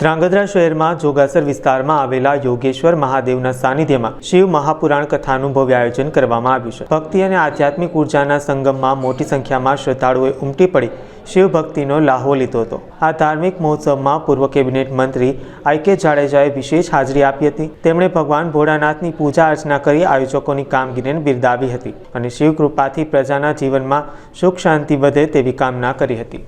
ધ્રાંગધ્રા શહેરમાં જોગાસર વિસ્તારમાં આવેલા યોગેશ્વર મહાદેવના સાનિધ્યમાં શિવ મહાપુરાણ કથાનું ભવ્ય આયોજન કરવામાં આવ્યું છે। ભક્તિ અને આધ્યાત્મિક ઉર્જાના સંગમમાં મોટી સંખ્યામાં શ્રદ્ધાળુઓએ ઉમટી પડી શિવ ભક્તિનો લાહવો લીધો હતો। આ ધાર્મિક મહોત્સવમાં પૂર્વ કેબિનેટ મંત્રી આઈ.કે. જાડેજાએ વિશેષ હાજરી આપી હતી। તેમણે ભગવાન ભોળાનાથની પૂજા અર્ચના કરી આયોજકોની કામગીરીને બિરદાવી હતી અને શિવ કૃપાથી પ્રજાના જીવનમાં સુખ શાંતિ વધે તેવી કામના કરી હતી।